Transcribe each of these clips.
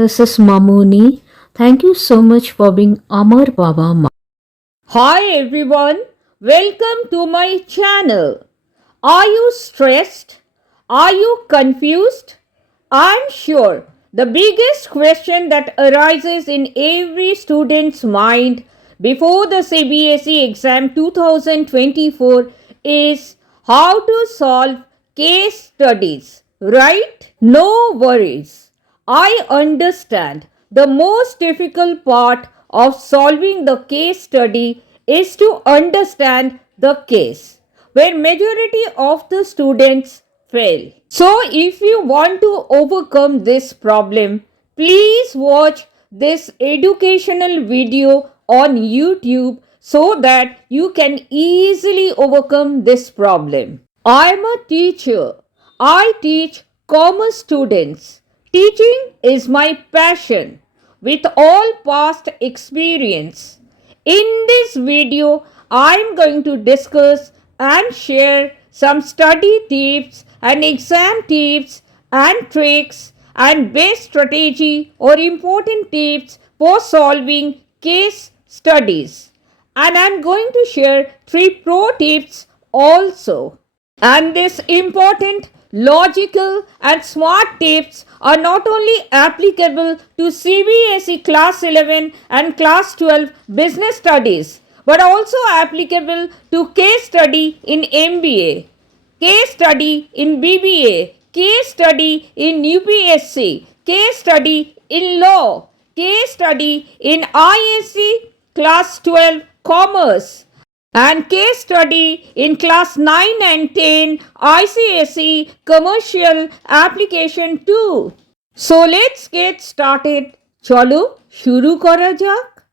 This is Mamuni. Thank you so much for being Amar Baba. Hi everyone, welcome to my channel. Are you stressed? Are you confused? I'm sure the biggest question that arises in every student's mind before the CBSE exam 2024 is how to solve case studies, right? No worries. I understand the most difficult part of solving the case study is to understand the case, where majority of the students fail. So if you want to overcome this problem, please watch this educational video on YouTube so that you can easily overcome this problem. I am a teacher. I teach commerce students. Teaching is my passion with all past experience. In this video, I am going to discuss and share some study tips and exam tips and tricks and best strategy or important tips for solving case studies. And I am going to share 3 pro tips also. And these important, logical, and smart tips are not only applicable to CBSE Class 11 and Class 12 business studies, but also applicable to case study in MBA, case study in BBA, case study in UPSC, case study in law, case study in ISC Class 12 Commerce, and case study in class 9 and 10 ICSE commercial application 2. So let's get started. Chalo shuru kara jak.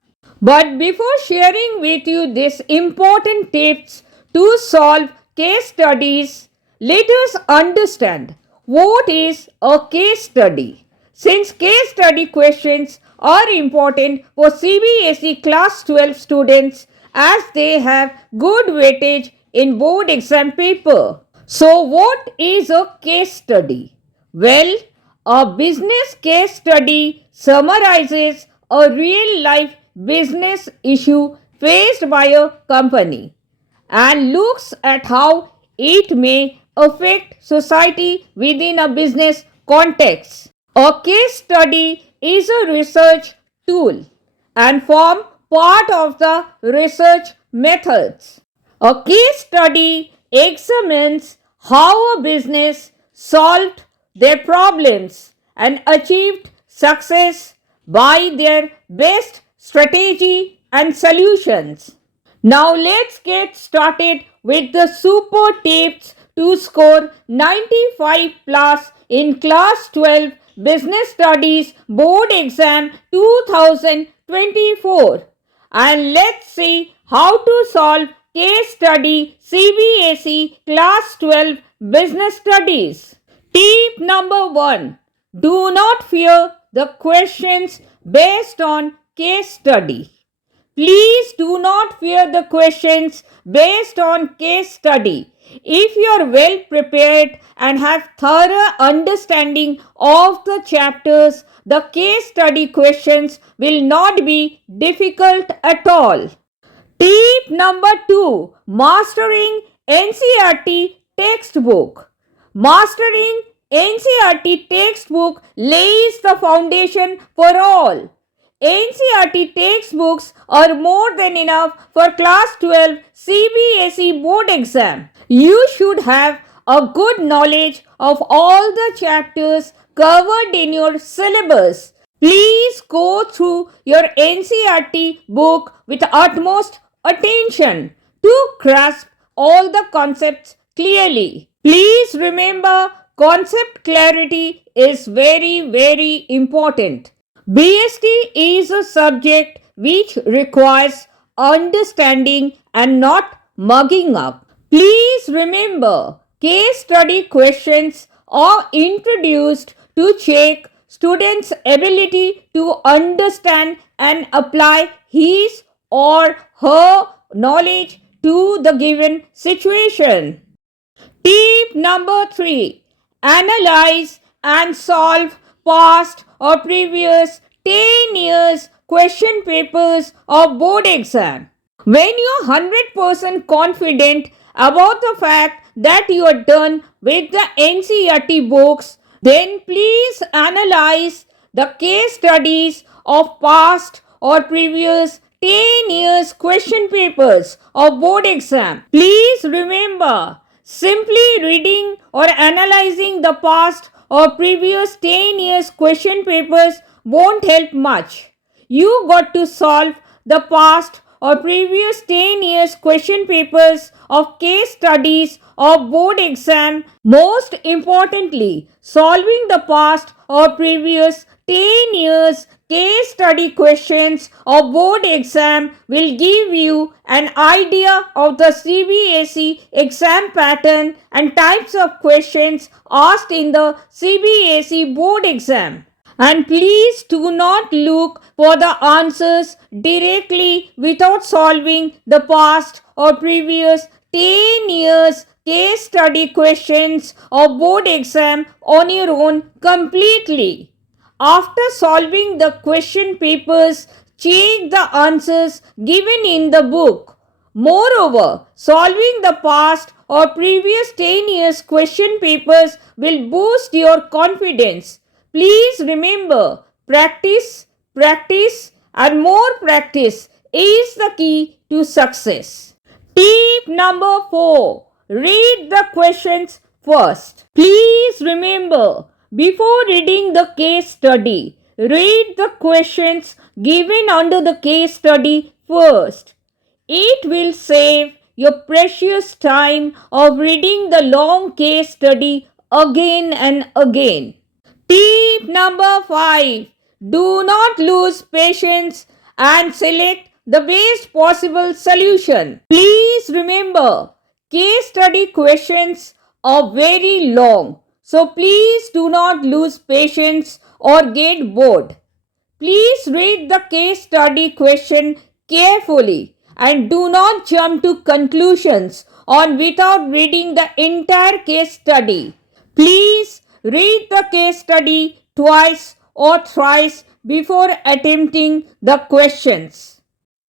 But before sharing with you these important tips to solve case studies, let us understand what is a case study. Since case study questions are important for CBSE Class 12 students as they have good weightage in board exam paper. So what is a case study? Well, a business case study summarizes a real life business issue faced by a company and looks at how it may affect society within a business context. A case study is a research tool and form part of the research methods. A case study examines how a business solved their problems and achieved success by their best strategy and solutions. Now let's get started with the super tips to score 95 plus in class 12 business studies board exam 2024. And let's see how to solve case study CBSE class 12 business studies. Tip number 1. Do not fear the questions based on case study. Please do not fear the questions based on case study. If you are well prepared and have thorough understanding of the chapters, the case study questions will not be difficult at all. Tip number 2. Mastering NCERT textbook. Mastering NCERT textbook lays the foundation for all. NCERT textbooks are more than enough for class 12 CBSE board exam. You should have a good knowledge of all the chapters covered in your syllabus. Please go through your NCERT book with utmost attention to grasp all the concepts clearly. Please remember, concept clarity is very important. BST is a subject which requires understanding and not mugging up. Please remember, case study questions are introduced to check students' ability to understand and apply his or her knowledge to the given situation. Tip number 3. Analyze and solve past or previous 10 years question papers of board exam. When you are 100% confident about the fact that you are done with the NCERT books, then please analyze the case studies of past or previous 10 years question papers of board exam. Please remember, simply reading or analyzing the past or previous 10 years question papers won't help much. You got to solve the past or previous 10 years question papers of case studies of board exam. Most importantly, solving the past or previous 10 years case study questions of board exam will give you an idea of the CBSE exam pattern and types of questions asked in the CBSE board exam. And please do not look for the answers directly without solving the past or previous 10 years case study questions of board exam on your own completely. After solving the question papers, check the answers given in the book. Moreover, solving the past or previous 10 years question papers will boost your confidence. Please remember, practice, practice, and more practice is the key to success. Tip number 4. Read the questions first. Please remember, before reading the case study, read the questions given under the case study first. It will save your precious time of reading the long case study again and again. Tip number 5. Do not lose patience and select the best possible solution. Please remember, case study questions are very long, so please do not lose patience or get bored. Please read the case study question carefully and do not jump to conclusions on without reading the entire case study. Please read the case study twice or thrice before attempting the questions.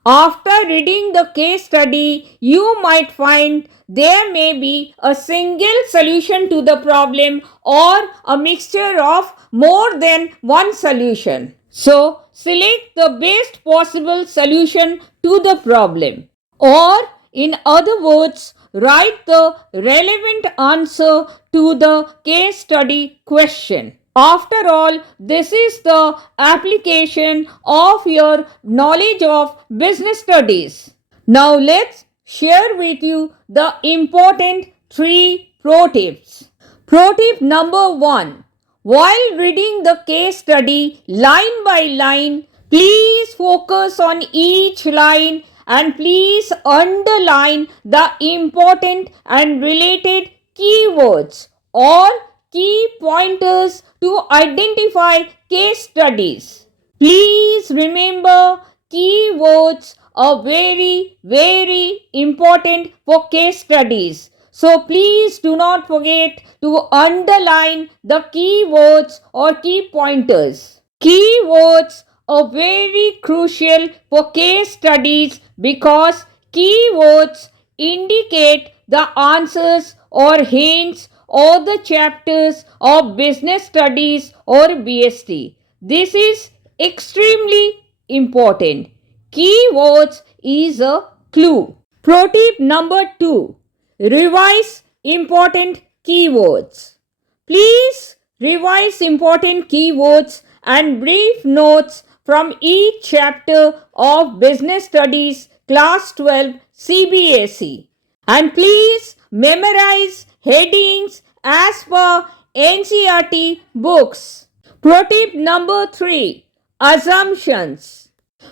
After reading the case study, you might find there may be a single solution to the problem or a mixture of more than one solution. So, select the best possible solution to the problem. Or, in other words, write the relevant answer to the case study question. After all, this is the application of your knowledge of business studies. Now let's share with you the important 3 pro tips. Pro tip number 1. While reading the case study line by line, please focus on each line and please underline the important and related keywords or key pointers to identify case studies. Please remember, keywords are very important for case studies. So please do not forget to underline the keywords or key pointers. Keywords are very crucial for case studies because keywords indicate the answers or hints or the chapters of business studies or BST. This is extremely important. Keywords is a clue. Pro tip number 2. Revise important keywords. Please revise important keywords and brief notes from each chapter of Business Studies Class 12 CBSE. And please memorize headings as per NCERT books. Pro tip number 3. Assumptions.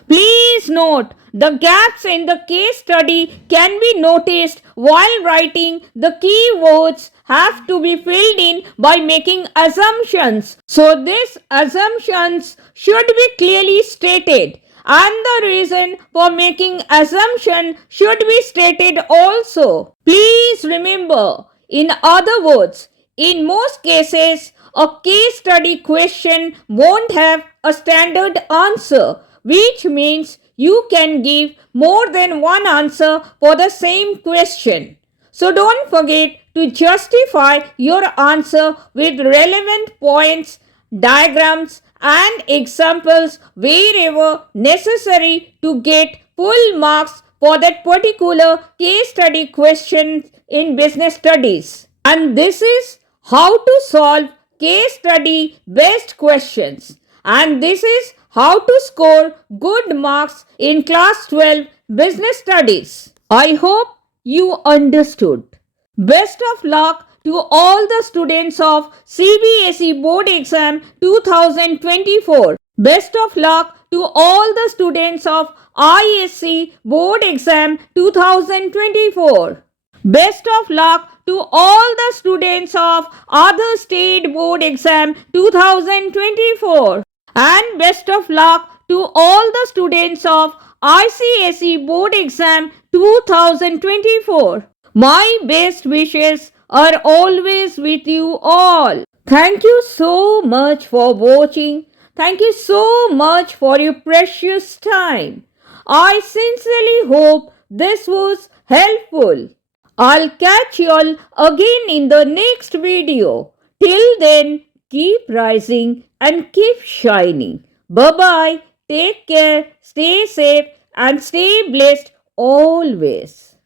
Please note, the gaps in the case study can be noticed while writing. The keywords have to be filled in by making assumptions. So these assumptions should be clearly stated. And the reason for making assumption should be stated also. Please remember, in other words, in most cases, a case study question won't have a standard answer, which means you can give more than one answer for the same question. So don't forget to justify your answer with relevant points, diagrams, and examples wherever necessary to get full marks for that particular case study question in business studies. And this is how to solve case study based questions. And this is how to score good marks in class 12 business studies. I hope you understood. Best of luck to all the students of CBSE Board Exam 2024. Best of luck to all the students of ISC Board Exam 2024. Best of luck to all the students of other state board exam 2024. And best of luck to all the students of ICSE board exam 2024. My best wishes are always with you all. Thank you so much for watching. Thank you so much for your precious time. I sincerely hope this was helpful. I'll catch y'all again in the next video. Till then, keep rising and keep shining. Bye-bye. Take care, stay safe and stay blessed always.